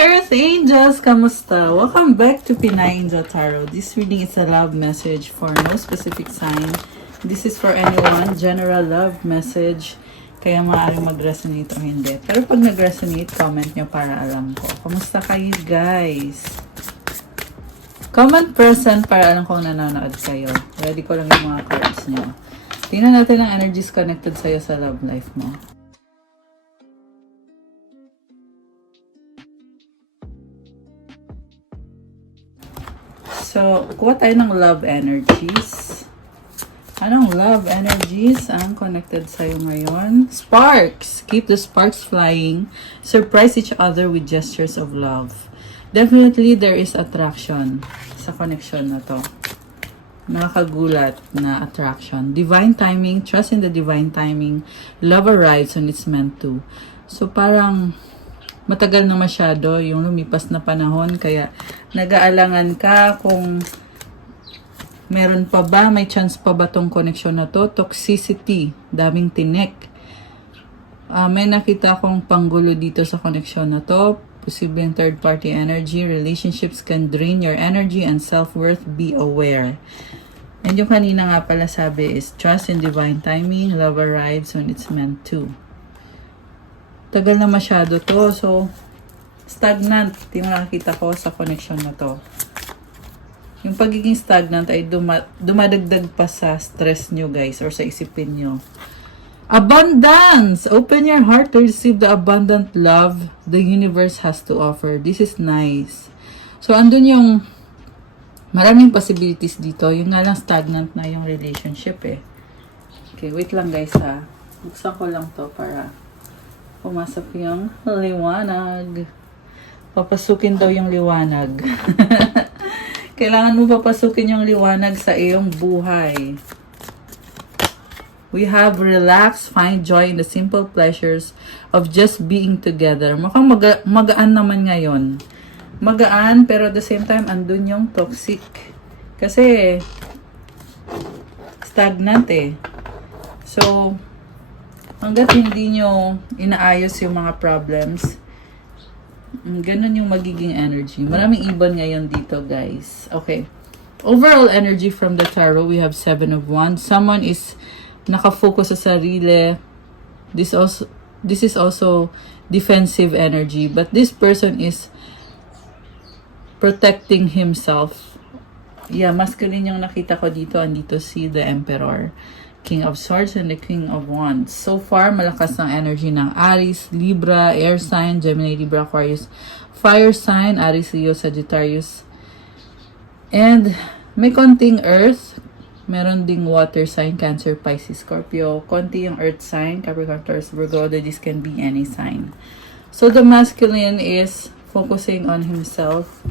Earth Angels! Kamusta? Welcome back to Pinay Angel Tarot. This reading is a love message for no specific sign. This is for anyone. General love message. Kaya maaaring mag-resonate o hindi. Pero pag nag-resonate, comment nyo para alam ko. Kamusta kayo, guys? Comment present para alam kung nanonood kayo. Ready ko lang yung mga cards nyo. Tingnan natin ang energies connected sa'yo sa love life mo. So, kuha tayo ng love energies. Anong love energies ang connected sa'yo ngayon? Sparks! Keep the sparks flying. Surprise each other with gestures of love. Definitely, there is attraction sa connection na to. Nakakagulat na attraction. Divine timing. Trust in the divine timing. Love arrives when it's meant to. So, parang matagal na masyado yung lumipas na panahon, kaya nag-aalangan ka kung meron pa ba, may chance pa ba tong connection na to. Toxicity, daming tinik. May nakita akong panggulo dito sa connection na to. Posibleng third party energy. Relationships can drain your energy and self-worth. Be aware. And yung kanina nga pala sabi is trust in divine timing. Love arrives when it's meant to. Tagal na masyado to. So, stagnant. Yung nakakita ko sa connection na to. Yung pagiging stagnant ay dumadagdag pa sa stress nyo, guys. Or sa isipin nyo. Abundance! Open your heart to receive the abundant love the universe has to offer. This is nice. So, andun yung maraming possibilities dito. Yung nga lang stagnant na yung relationship eh. Okay, wait lang guys ha. Buksan ko lang to para pumasok yung liwanag. Papasukin daw yung liwanag. Kailangan mo papasukin yung liwanag sa iyong buhay. We have relax, find joy in the simple pleasures of just being together. Mukhang magaan naman ngayon. Magaan, pero at the same time, andun yung toxic. Kasi, stagnant eh. So, hanggat hindi nyo inaayos yung mga problems, ganun yung magiging energy. Maraming ibon ngayon dito, guys. Okay. Overall energy from the tarot, we have 7 of Wands. Someone is nakafocus sa sarili. This is also defensive energy. But this person is protecting himself. Yeah, masculine yung nakita ko dito. Andito si the Emperor. King of Swords and the King of Wands. So far, malakas ang energy ng Aries, Libra, Air sign, Gemini, Libra, Aquarius, Fire sign, Aries, Leo, Sagittarius. And may konting Earth. Meron ding Water sign, Cancer, Pisces, Scorpio. Konti yung Earth sign, Capricorn, Taurus, Virgo. This can be any sign. So the masculine is focusing on himself.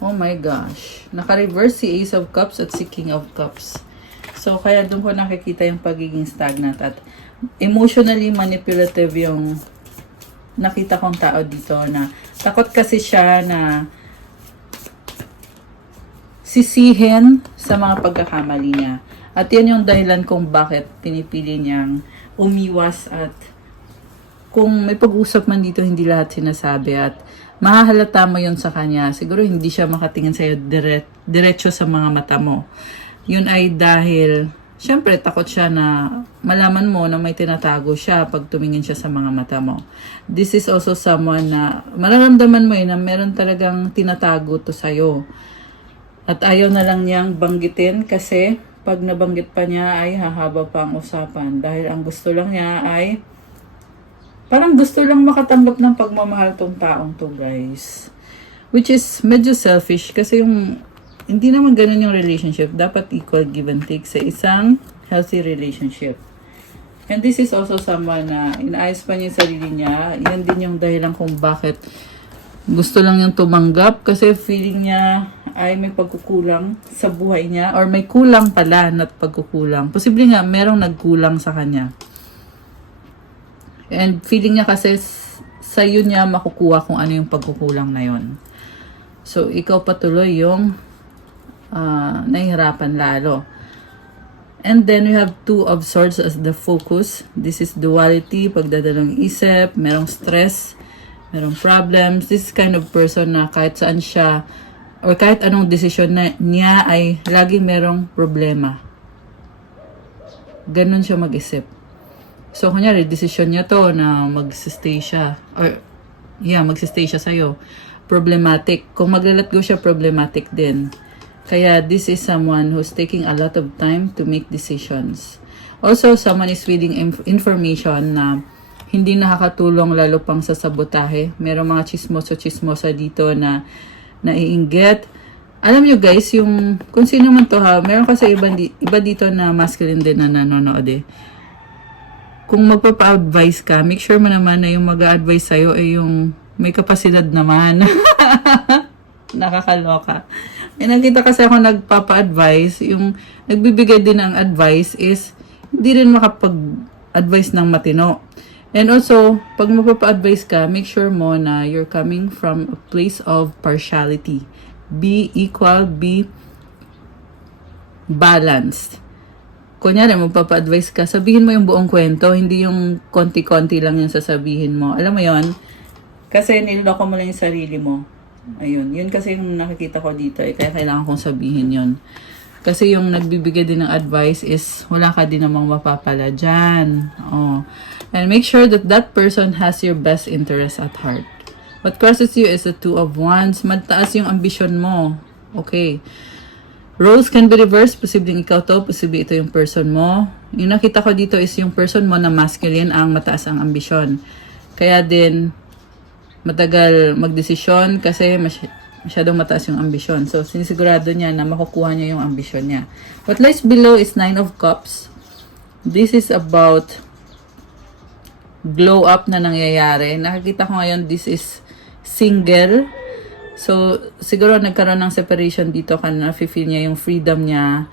Oh my gosh. Naka-reverse si Ace of Cups at si King of Cups. So, kaya doon ko nakikita yung pagiging stagnant at emotionally manipulative yung nakita kong tao dito na takot kasi siya na sisihin sa mga pagkakamali niya. At yan yung dahilan kung bakit pinipili niyang umiwas at kung may pag-usap man dito, hindi lahat sinasabi at mahahalata mo yun sa kanya. Siguro hindi siya makatingin sa'yo diretso sa mga mata mo. Yun ay dahil, syempre, takot siya na malaman mo na may tinatago siya pag tumingin siya sa mga mata mo. This is also someone na mararamdaman mo na meron talagang tinatago to sa'yo. At ayaw na lang niyang banggitin kasi pag nabanggit pa niya ay hahaba pa ang usapan. Dahil ang gusto lang niya ay, parang gusto lang makatanggap ng pagmamahal tong taong to, guys. Which is medyo selfish kasi yung hindi naman ganun yung relationship. Dapat equal give and take sa isang healthy relationship. And this is also someone na inaayos pa niya yung sarili niya. Yan din yung dahilan kung bakit gusto lang niyang tumanggap kasi feeling niya ay may pagkukulang sa buhay niya or may kulang pala na pagkukulang. Posible nga merong nagkulang sa kanya. And feeling niya kasi sa yun niya makukuha kung ano yung pagkukulang na yun. So, ikaw patuloy yung nahihirapan lalo. And then we have 2 of Swords as the focus. This is duality, pagdadalawang isip, merong stress, merong problems. This is kind of person na kahit saan siya or kahit anong desisyon na niya ay laging merong problema. Ganon siya mag-isip. So, kunyari, desisyon niya to na mag-stay siya. Or, mag-stay siya sa'yo. Problematic. Kung mag-let go siya, problematic din. Kaya, this is someone who's taking a lot of time to make decisions. Also, someone is feeding information na hindi nakakatulong lalo pang sa sabotahe. Merong mga chismosa dito na naiinggit. Alam nyo guys, kung sino man to ha, meron kasi iba dito na masculine din na nanonood eh. Kung magpapa-advise ka, make sure mo naman na yung mag-a-advise sa'yo ay yung may kapasidad naman. Nakakaloka. May nakita kasi ako nagpapa-advise, yung nagbibigay din ng advice is hindi rin makapag-advise ng matino. And also, pag magpapa-advise ka, make sure mo na you're coming from a place of partiality. Be equal, be balanced. Kunyari, magpapa-advise ka, sabihin mo yung buong kwento, hindi yung konti-konti lang yung sasabihin mo. Alam mo yon? Kasi niloloko mo lang yung sarili mo. Ayun. Yun kasi yung nakikita ko dito, kaya kailangan kong sabihin yon. Kasi yung nagbibigay din ng advice is wala ka din namang mapapala dyan. Oh. And make sure that that person has your best interest at heart. What crosses you is the Two of Wands. Mataas yung ambisyon mo. Okay. Roles can be reversed. Posibleng ikaw to. Posibleng ito yung person mo. Yung nakita ko dito is yung person mo na masculine ang mataas ang ambisyon. Kaya din, matagal magdesisyon kasi masyadong mataas yung ambisyon. So, sinisigurado niya na makukuha niya yung ambisyon niya. What lies below is Nine of Cups. This is about glow up na nangyayari. Nakikita ko ngayon, this is single. So, siguro nagkaroon ng separation dito kana na-feel niya yung freedom niya.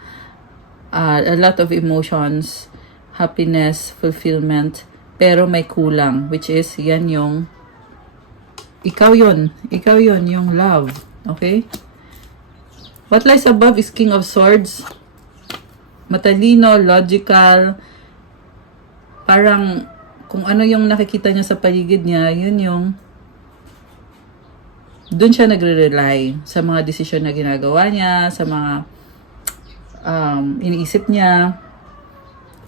A lot of emotions, happiness, fulfillment, pero may kulang, which is, yan yung ikaw yun, yung love. Okay? What lies above is King of Swords. Matalino, logical, parang kung ano yung nakikita niya sa paligid niya, yun yung doon siya nagre-rely sa mga desisyon na ginagawa niya, sa mga iniisip niya.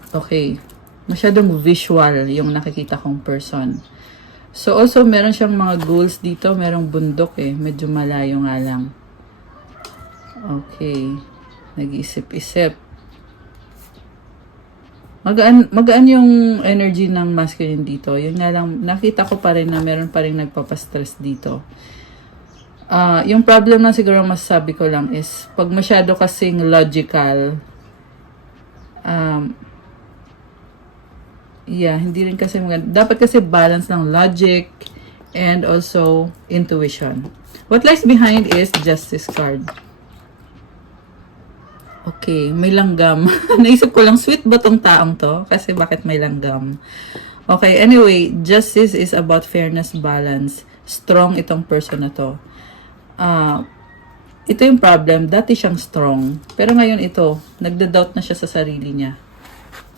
Okay. Masyadong visual yung nakikita kong person. So, also, meron siyang mga goals dito. Merong bundok eh. Medyo malayo nga lang. Okay. Nag-iisip-isip. Magaan yung energy ng masculine dito. Yun nga lang, nakita ko pa rin na meron pa rin nagpapastress dito. Yung problem na siguro masasabi ko lang is, pag masyado kasing logical, hindi rin kasi maganda. Dapat kasi balance ng logic and also intuition. What lies behind is Justice card. Okay, may langgam. Naisip ko lang, sweet ba tong taong to? Kasi bakit may langgam? Okay, anyway, justice is about fairness, balance. Strong itong person na to. Ito yung problem. Dati siyang strong. Pero ngayon ito, nagda-doubt na siya sa sarili niya.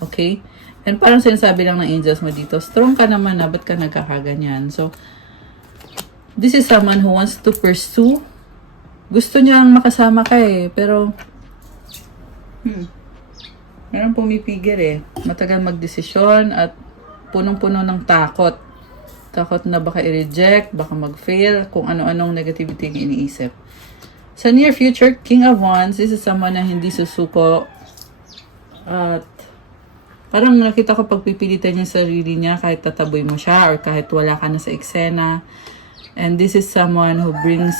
Okay? And parang sinasabi lang ng angels mo dito, strong ka naman na, ba't ka nagkakaganyan? So, this is someone who wants to pursue. Gusto niyang makasama ka eh, pero meron pumipigil eh. Matagal magdesisyon at punong-puno ng takot. Takot na baka i-reject, baka mag-fail, kung ano-anong negativity yung iniisip. Sa near future, King of Wands, this is someone na hindi susuko. At parang nakita ko pagpipilitan niya sarili niya kahit tataboy mo siya or kahit wala ka na sa eksena. And this is someone who brings,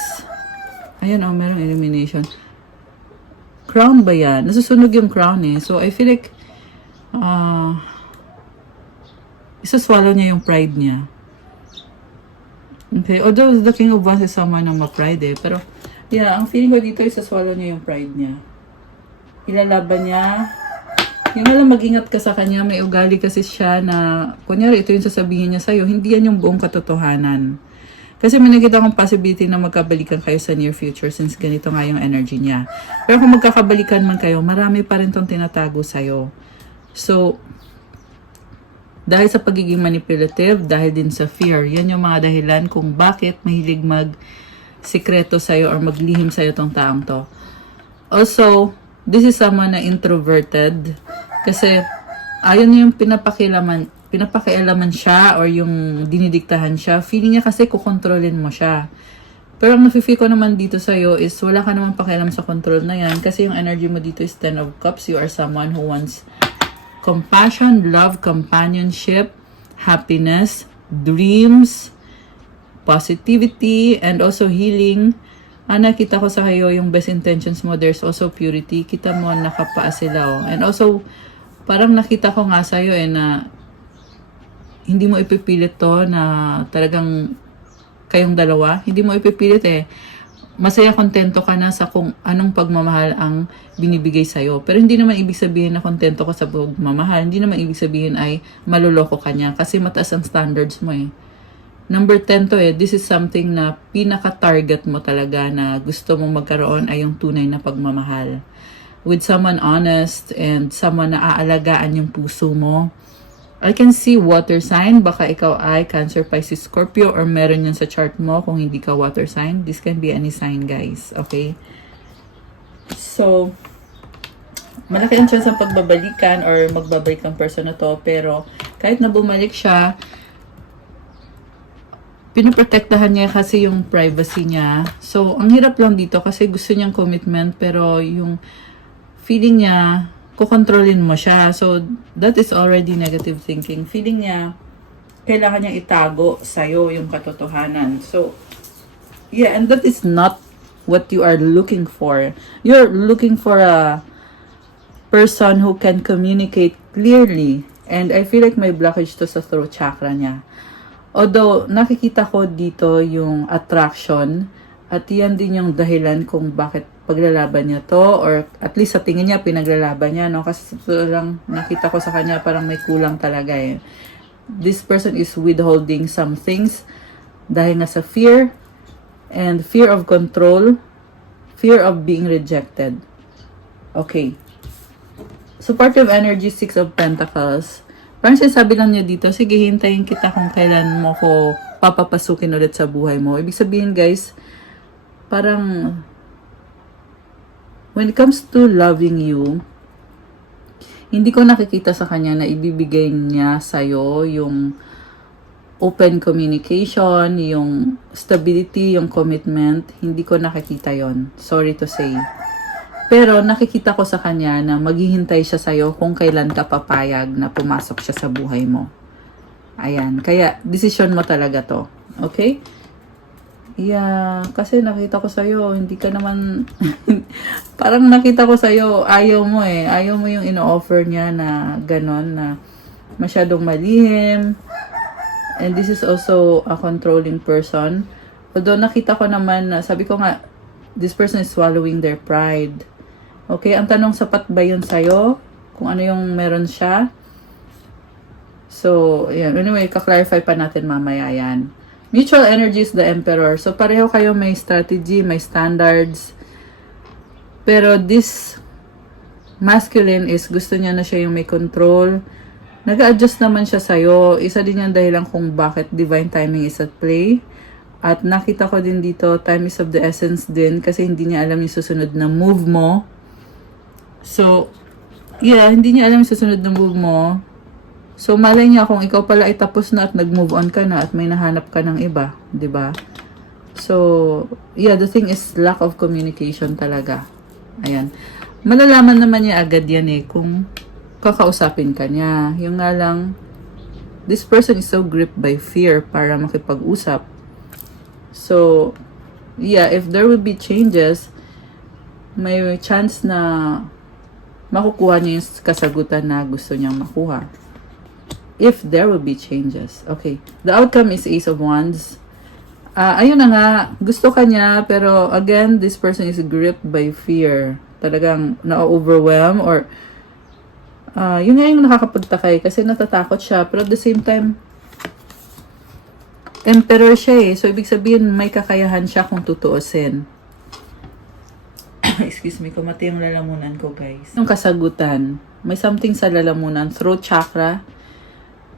ayun merong elimination. Crown ba yan? Nasusunog yung crown eh. So, I feel like, isaswallow niya yung pride niya. Okay, although the King of Wands is someone na ma-pride eh. Pero, ang feeling ko dito, isaswallow niya yung pride niya. Ilalaban niya. Yung alam, mag-ingat ka sa kanya. May ugali kasi siya na, kunyari, ito yung sasabihin niya sa'yo. Hindi yan yung buong katotohanan. Kasi may nakita akong possibility na magkabalikan kayo sa near future since ganito nga yung energy niya. Pero kung magkakabalikan man kayo, marami pa rin tong tinatago sa'yo. So, Dahil sa pagiging manipulative, dahil din sa fear. Yan yung mga dahilan kung bakit mahilig mag-sikreto sa'yo or maglihim sa'yo tong taong to. Also, this is someone na introverted. Kasi, ayaw niya yung pinapakialaman siya or yung dinidiktahan siya. Feeling niya kasi kukontrolin mo siya. Pero ang nafe-feel ko naman dito sa'yo is wala ka naman pakialam sa control na yan kasi yung energy mo dito is 10 of Cups. You are someone who wants compassion, love, companionship, happiness, dreams, positivity, and also healing. Nakita ko sa kayo yung best intentions mo. There's also purity. Kita mo nakapaa sila. Oh. And also, parang nakita ko nga sa'yo na hindi mo ipipilit to na talagang kayong dalawa. Hindi mo ipipilit Masaya, kontento ka na sa kung anong pagmamahal ang binibigay sa'yo. Pero hindi naman ibig sabihin na kontento ka sa pagmamahal. Hindi naman ibig sabihin ay maluloko ka niya kasi mataas ang standards mo Number 10 to this is something na pinaka-target mo talaga na gusto mo magkaroon ay yung tunay na pagmamahal. With someone honest and someone na aalagaan yung puso mo. I can see water sign. Baka ikaw ay Cancer, Pisces, Scorpio or meron yan sa chart mo kung hindi ka water sign. This can be any sign, guys. Okay? So, malaki ang chance ang pagbabalikan or magbabalik ang person na to. Pero, kahit na bumalik siya, pinoprotektahan niya kasi yung privacy niya. So, ang hirap lang dito kasi gusto niyang commitment pero yung feeling niya, kukontrolin mo siya. So, that is already negative thinking. Feeling niya, kailangan niyang itago sa'yo yung katotohanan. So, yeah, and that is not what you are looking for. You're looking for a person who can communicate clearly. And I feel like may blockage to sa throat chakra niya. Although, nakikita ko dito yung attraction at yan din yung dahilan kung bakit paglalaban niya to or at least sa tingin niya pinaglalaban niya, no? Kasi ito lang nakita ko sa kanya parang may kulang talaga This person is withholding some things dahil nga sa fear and fear of control, fear of being rejected. Okay. Supportive energy, 6 of Pentacles. Parang sinasabi lang niya dito, sige, hintayin kita kung kailan mo ko papapasukin ulit sa buhay mo. Ibig sabihin, guys, parang when it comes to loving you, hindi ko nakikita sa kanya na ibibigay niya sa'yo yung open communication, yung stability, yung commitment. Hindi ko nakikita yon. Sorry to say. Pero nakikita ko sa kanya na maghihintay siya sa'yo kung kailan ka papayag na pumasok siya sa buhay mo. Ayan. Kaya, decision mo talaga to. Okay? Yeah, kasi nakita ko sa'yo, hindi ka naman, parang nakita ko sa'yo, ayaw mo Ayaw mo yung ino-offer niya na ganon, na masyadong malihim. And this is also a controlling person. Although nakita ko naman, sabi ko nga, this person is swallowing their pride. Okay, ang tanong, sapat ba yun sa'yo? Kung ano yung meron siya? So, yan. Anyway, kaklarify pa natin mamaya yan. Mutual energy is the Emperor. So, pareho kayo may strategy, may standards. Pero this masculine is gusto niya na siya yung may control. Nag-a-adjust naman siya sa'yo. Isa din yung dahilan kung bakit divine timing is at play. At nakita ko din dito, time is of the essence din kasi hindi niya alam yung susunod na move mo. So, yeah, hindi niya alam yung susunod na move mo. So, malay niya kung ikaw pala ay tapos na at nag-move on ka na at may nahanap ka ng iba, 'di ba? So, yeah, the thing is lack of communication talaga. Ayan. Malalaman naman niya agad yan kung kakausapin ka niya. Yung nga lang, this person is so gripped by fear para makipag-usap. So, yeah, if there will be changes, may chance na makukuha niya yung kasagutan na gusto niyang makuha. If there will be changes. Okay. The outcome is Ace of Wands. Ayun na nga. Gusto ka niya, pero again, this person is gripped by fear. Talagang na-overwhelm or yun nga yung nakakapagtakay kasi natatakot siya. Pero at the same time, Emperor siya So, ibig sabihin, may kakayahan siya kung tutuusin. Excuse me, kumati yung lalamunan ko, guys. Yung kasagutan, may something sa lalamunan, throat chakra.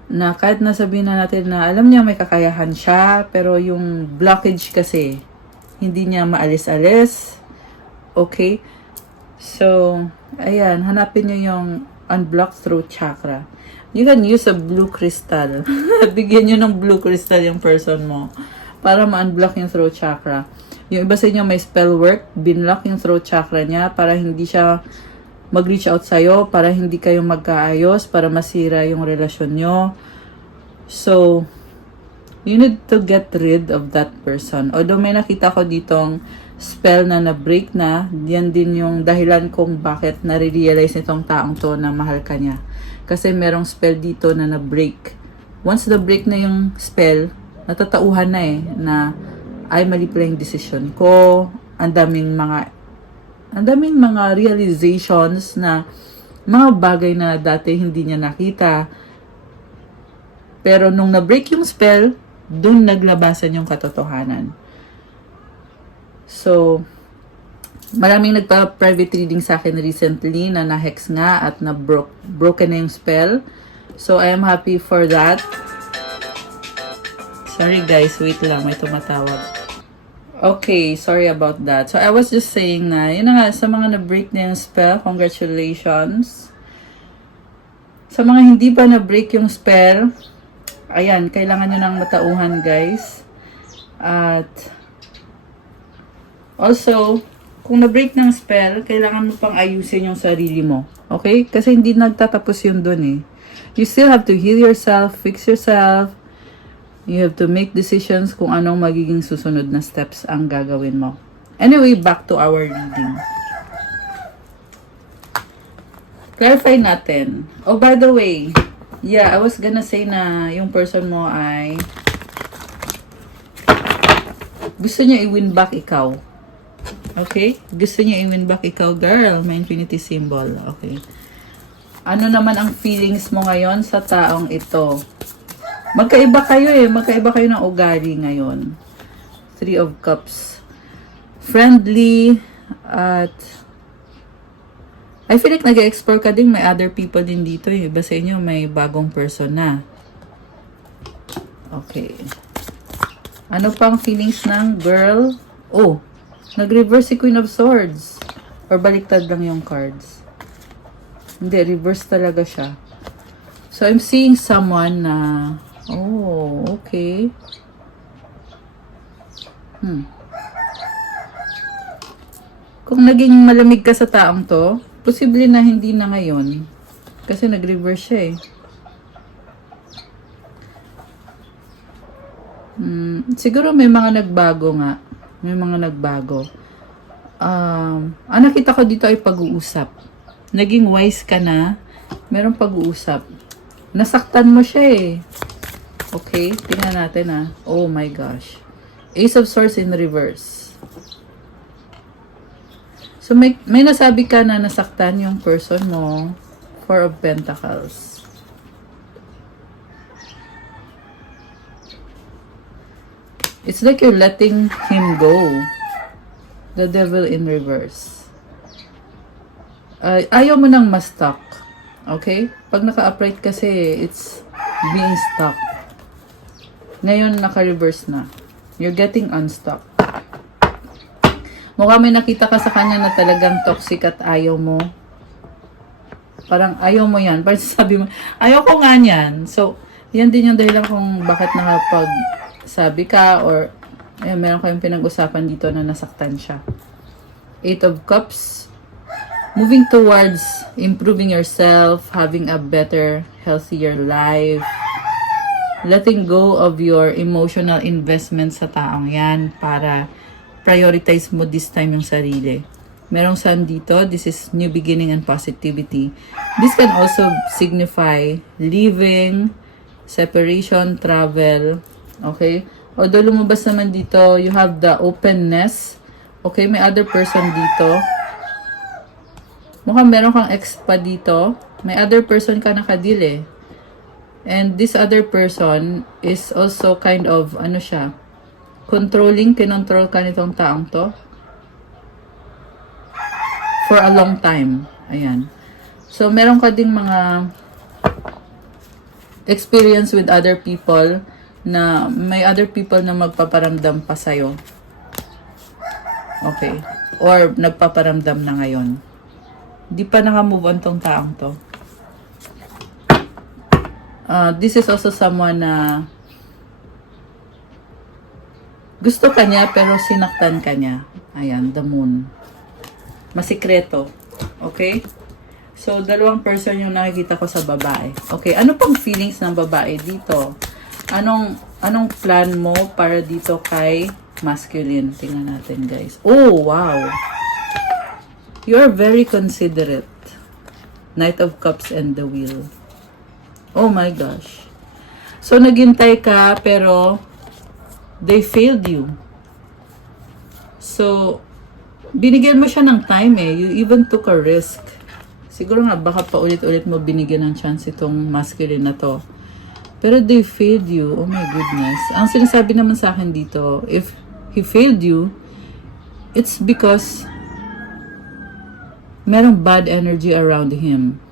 na kahit nasabihin na natin na alam niya may kakayahan siya, pero yung blockage kasi, hindi niya maalis-alis. Okay? So, ayan, hanapin niyo yung unblocked throat chakra. You can use a blue crystal. Bigyan niyo ng blue crystal yung person mo para ma-unblock yung throat chakra. Yung iba sa inyo may spell work, binlock yung throat chakra niya para hindi siya mag-reach out sa'yo, para hindi kayo magkaayos, para masira yung relasyon nyo. So, you need to get rid of that person. Although may nakita ko ditong spell na na-break na, yan din yung dahilan kung bakit nare-realize nitong taong to na mahal ka niya. Kasi merong spell dito na na-break. Once na-break na yung spell, natatauhan na na ay mali pala yung decision ko. Ang daming mga realizations na mga bagay na dati hindi niya nakita. Pero nung na-break yung spell, dun naglabasan yung katotohanan. So, maraming nagpa-private reading sa akin recently na na-hex nga at na-broken na yung spell. So, I am happy for that. Sorry guys, wait lang, may tumatawag. Okay, sorry about that. So, I was just saying na, yun na nga, sa mga na-break na yung spell, congratulations. Sa mga hindi pa na-break yung spell, ayan, kailangan nyo ng matauhan, guys. At, also, kung na-break ng spell, kailangan mo pang ayusin yung sarili mo. Okay? Kasi hindi nagtatapos yun dun eh. You still have to heal yourself, fix yourself. You have to make decisions kung anong magiging susunod na steps ang gagawin mo. Anyway, back to our reading. Clarify natin. Oh, by the way, yeah, I was gonna say na yung person mo ay gusto niya i-win back ikaw. Okay? Gusto niya i-win back ikaw, girl. May infinity symbol. Okay. Ano naman ang feelings mo ngayon sa taong ito? Magkaiba kayo Magkaiba kayo ng ugali ngayon. 3 of Cups. Friendly. At I feel like nag-explore ka din. May other people din dito. Iba sa inyo may bagong person na. Okay. Ano pang feelings ng girl? Oh, nag-reverse si Queen of Swords. Or baliktad lang yung cards. Hindi, reverse talaga siya. So, I'm seeing someone na oh, okay. Kung naging malamig ka sa taong to, posible na hindi na ngayon. Kasi nag-reverse siya siguro may mga nagbago nga. May mga nagbago. Ang nakita ko dito ay pag-uusap. Naging wise ka na, merong pag-uusap. Nasaktan mo siya Okay, tingnan natin Oh my gosh. Ace of Swords in reverse. So may nasabi ka na nasaktan yung person mo. 4 of Pentacles. It's like you're letting him go. The Devil in reverse. Ayaw mo nang ma-stuck. Okay? Pag naka-upright kasi, it's being stuck. Ngayon, naka-reverse na. You're getting unstuck. Mukha may nakita ka sa kanya na talagang toxic at ayaw mo. Parang ayaw mo yan. Parang sabi mo, ayaw ko nga yan. So, yan din yung dahilan kung bakit nakapagsabi ka or meron kayong pinag-usapan dito na nasaktan siya. 8 of Cups. Moving towards improving yourself, having a better, healthier life. Letting go of your emotional investment sa taong yan para prioritize mo this time yung sarili. Merong sun dito. This is new beginning and positivity. This can also signify leaving, separation, travel. Okay? Although lumabas naman dito, you have the openness. Okay? May other person dito. Mukhang meron kang ex pa dito. May other person ka nakadil And this other person is also kind of, controlling, kinontrol ka nitong taong to. For a long time. Ayan. So, meron ka ding mga experience with other people na may other people na magpaparamdam pa sa'yo. Okay. Or nagpaparamdam na ngayon. Di pa naka-move on tong taong to. This is also someone na gusto ka niya pero sinaktan ka niya. Ayan, the moon. Masikreto. Okay? So, dalawang person yung nakikita ko sa babae. Okay, ano pang feelings ng babae dito? Anong plan mo para dito kay masculine? Tingnan natin, guys. Oh, wow! You are very considerate. Knight of Cups and the Wheel. Oh my gosh. So, naghintay ka, pero they failed you. So, binigyan mo siya ng time eh. You even took a risk. Siguro nga, baka pa ulit-ulit mo binigyan ng chance itong masculine na to. Pero they failed you. Oh my goodness. Ang sinasabi naman sa akin dito, if he failed you, it's because merong bad energy around him.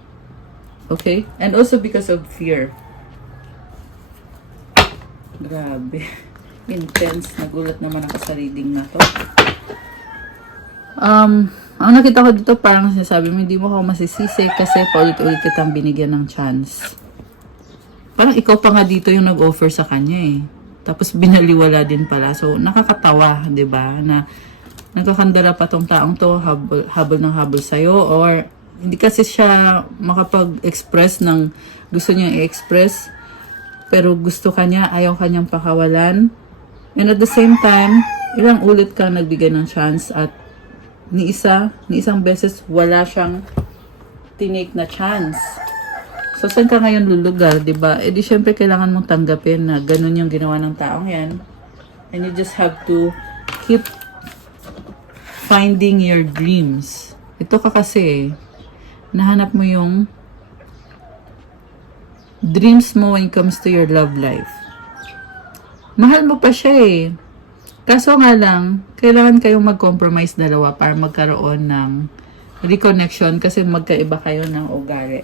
Okay? And also because of fear. Grabe. Intense. Nagulat naman ako sa reading na to. Ang nakita ko dito, parang sinasabi mo, hindi mo ako masisisi kasi paulit-ulit kitang binigyan ng chance. Parang ikaw pa nga dito yung nag-offer sa kanya eh. Tapos binaliwala din pala. So, nakakatawa, di ba? Na nagkakandara pa tong taong to, habol ng habol sa'yo, or hindi kasi siya makapag-express ng gusto niyang i-express, pero gusto kanya, ayaw kanyang pakawalan. And at the same time, ilang ulit ka nagbigay ng chance at ni isang beses wala siyang tinake na chance. So, saan ka ngayon lulugar, diba? Eh di syempre kailangan mong tanggapin na ganun yung ginawa ng taong yan. And you just have to keep finding your dreams. Ito ka kasi, nahanap mo yung dreams mo when it comes to your love life. Mahal mo pa siya eh. Kaso nga lang, kailangan kayong mag-compromise dalawa para magkaroon ng reconnection kasi magkaiba kayo ng ugali.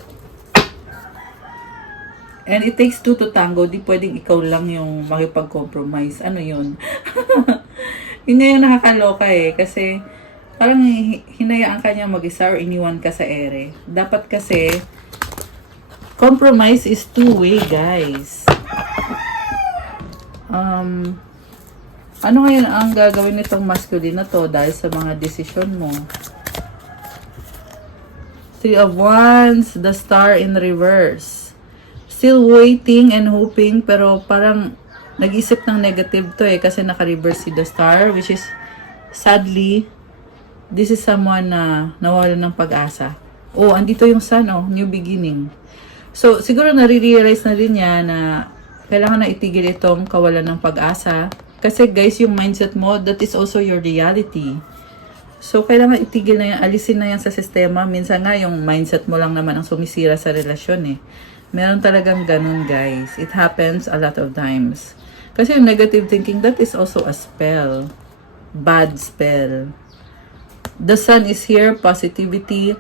And it takes two to tango. Di pwedeng ikaw lang yung makipag-compromise. Ano yun? Yun nga yung nakakaloka eh. Kasi parang hinayaan ka niya mag-isa or iniwan ka sa ere. Dapat kasi compromise is two-way, guys. Ano ngayon ang gagawin nitong masculine na to dahil sa mga desisyon mo? Three of Wands, the Star in reverse. Still waiting and hoping, pero parang nag-isip ng negative to eh kasi naka-reverse si the Star, which is sadly, this is someone na nawalan ng pag-asa. Oh, andito yung Sun, oh, new beginning. So, siguro nare-realize na rin niya na kailangan na itigil itong kawalan ng pag-asa. Kasi guys, yung mindset mo, that is also your reality. So, kailangan itigil na yan, alisin na yan sa sistema. Minsan nga, yung mindset mo lang naman ang sumisira sa relasyon eh. Meron talagang ganun, guys. It happens a lot of times. Kasi yung negative thinking, that is also a spell. Bad spell. The Sun is here, positivity.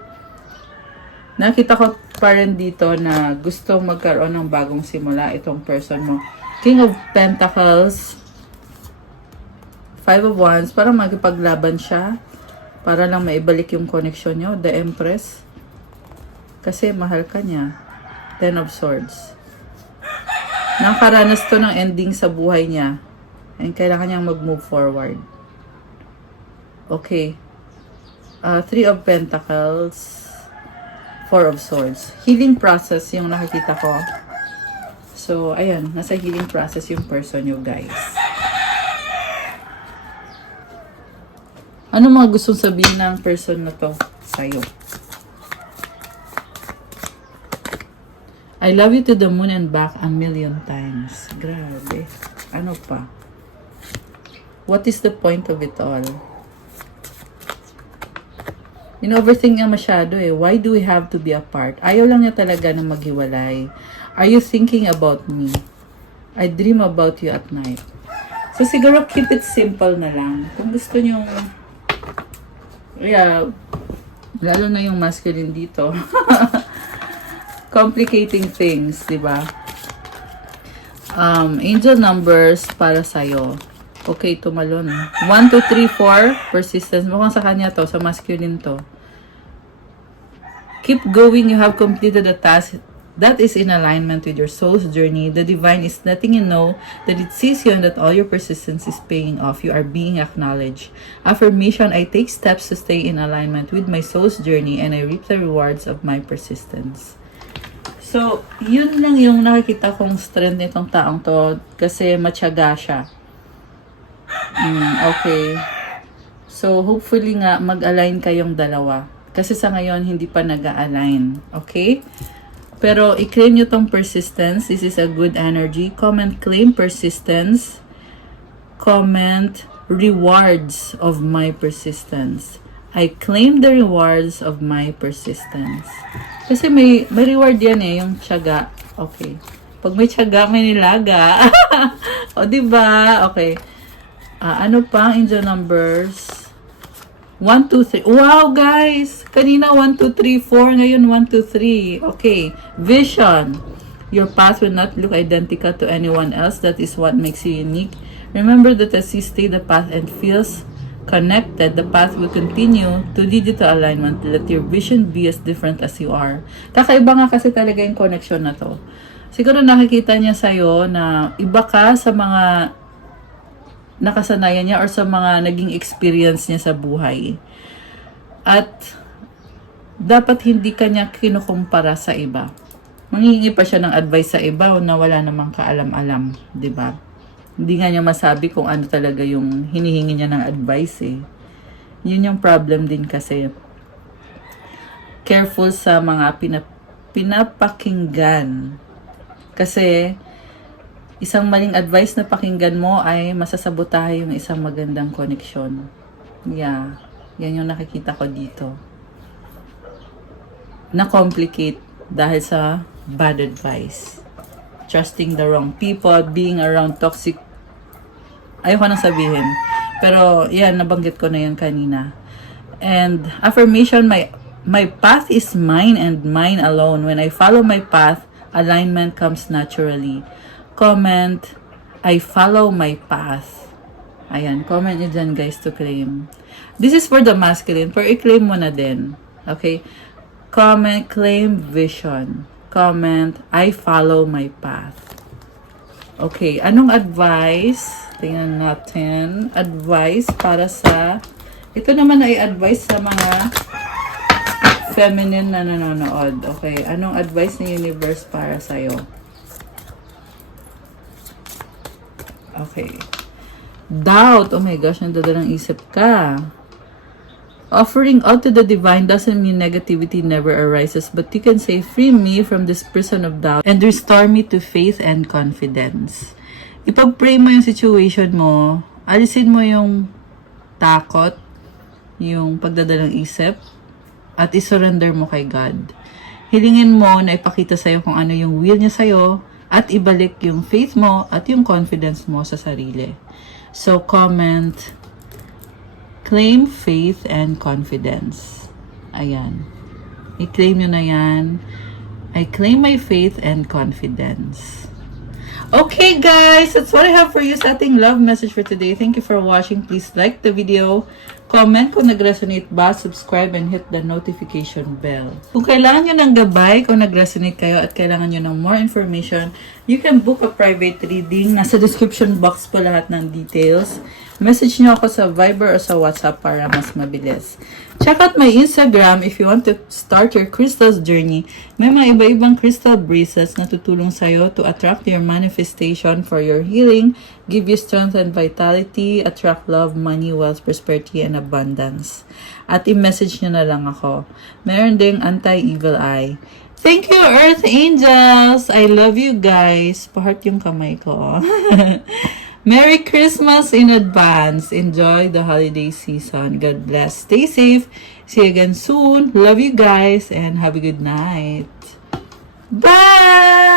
Nakita ko pa rin dito na gusto magkaroon ng bagong simula itong person mo. King of Pentacles, Five of Wands, parang magpaglaban siya para lang maibalik yung connection nyo. The Empress, kasi mahal ka niya. Ten of Swords. Nakaranas to ng ending sa buhay niya and kailangan niyang mag-move forward. Okay. Three of Pentacles, Four of Swords. Healing process yung nakikita ko. So, ayan. Nasa healing process yung person nyo, guys. Ano mga gustong sabihin ng person na to sa'yo? I love you to the moon and back a million times. Grabe. Ano pa? What is the point of it all? In-overthink niya masyado eh. Why do we have to be apart? Ayaw lang niya talaga na maghiwalay. Are you thinking about me? I dream about you at night. So siguro keep it simple na lang. Kung gusto niyo, yeah, lalo na yung masculine dito. Complicating things, di ba? Angel numbers para sa'yo. Okay, tumalon. 1, 2, 3, 4. Persistence. Mukhang sa kanya to. Sa masculine to. Keep going. You have completed the task that is in alignment with your soul's journey. The divine is letting you know that it sees you and that all your persistence is paying off. You are being acknowledged. Affirmation, I take steps to stay in alignment with my soul's journey and I reap the rewards of my persistence. So, yun lang yung nakikita kong strength nitong taong to kasi matyaga siya. Okay. So, hopefully nga mag-align kayong dalawa. Kasi sa ngayon, hindi pa nag-align. Okay? Pero, i-claim nyo tong persistence. This is a good energy. Comment, claim persistence. Comment, rewards of my persistence. I claim the rewards of my persistence. Kasi may reward yan yung tiyaga. Okay. Pag may tiyaga, may nilaga. O, diba? Okay. Ano pa ang angel numbers? 1, 2, 3. Wow, guys! Kanina 1, 2, 3, 4. Ngayon 1, 2, 3. Okay. Vision. Your path will not look identical to anyone else. That is what makes you unique. Remember that as you stay the path and feels connected, the path will continue to lead you to alignment. Let your vision be as different as you are. Kakaiba nga kasi talaga yung connection na to. Siguro nakikita niya sa'yo na iba ka sa mga nakasanayan niya or sa mga naging experience niya sa buhay. At dapat hindi ka niya kinukumpara sa iba. Mangingi pa siya ng advice sa iba na wala namang kaalam-alam. Diba? Hindi nga niya masabi kung ano talaga yung hinihingi niya ng advice eh. Yun yung problem din kasi. Careful sa mga pinapakinggan. Kasi isang maling advice na pakinggan mo ay masasabotahe yung isang magandang koneksyon. Yeah. Yan yung nakikita ko dito. Na-complicate dahil sa bad advice. Trusting the wrong people, being around toxic. Ayoko nang sabihin. Pero, yan, nabanggit ko na yan kanina. And, affirmation, my path is mine and mine alone. When I follow my path, alignment comes naturally. Comment, I follow my path. Ayan, comment nyo dyan, guys, to claim. This is for the masculine. Pero i-claim mo na din. Okay? Comment, claim, vision. Comment, I follow my path. Okay, anong advice? Tingnan natin. Advice para sa... Ito naman ay advice sa mga feminine na nanonood. Okay, anong advice ni universe para sa'yo? Okay. Doubt. Oh my gosh, nandadalang isip ka. Offering all to the divine doesn't mean negativity never arises, but you can say, free me from this prison of doubt and restore me to faith and confidence. Ipag-pray mo yung situation mo, alisin mo yung takot, yung pagdadalang isip, at isurrender mo kay God. Hilingin mo na ipakita sa'yo kung ano yung will niya sa'yo, at ibalik yung faith mo at yung confidence mo sa sarili. So, comment, claim faith and confidence. Ayan. I-claim nyo na yan. I claim my faith and confidence. Okay, guys. That's what I have for you sa ating love message for today. Thank you for watching. Please like the video. Comment kung nag-resonate ba, subscribe, and hit the notification bell. Kung kailangan nyo ng gabay, kung nag-resonate kayo at kailangan nyo ng more information, you can book a private reading. Nasa description box po lahat ng details. Message nyo ako sa Viber o sa WhatsApp para mas mabilis. Check out my Instagram if you want to start your crystals journey. May mga iba-ibang crystal bracelets na tutulong sa'yo to attract your manifestation for your healing, give you strength and vitality, attract love, money, wealth, prosperity, and abundance. At i-message nyo na lang ako. Meron ding anti-evil eye. Thank you, Earth Angels! I love you guys. Pa-heart yung kamay ko. Merry Christmas in advance. Enjoy the holiday season. God bless. Stay safe. See you again soon. Love you guys and have a good night. Bye!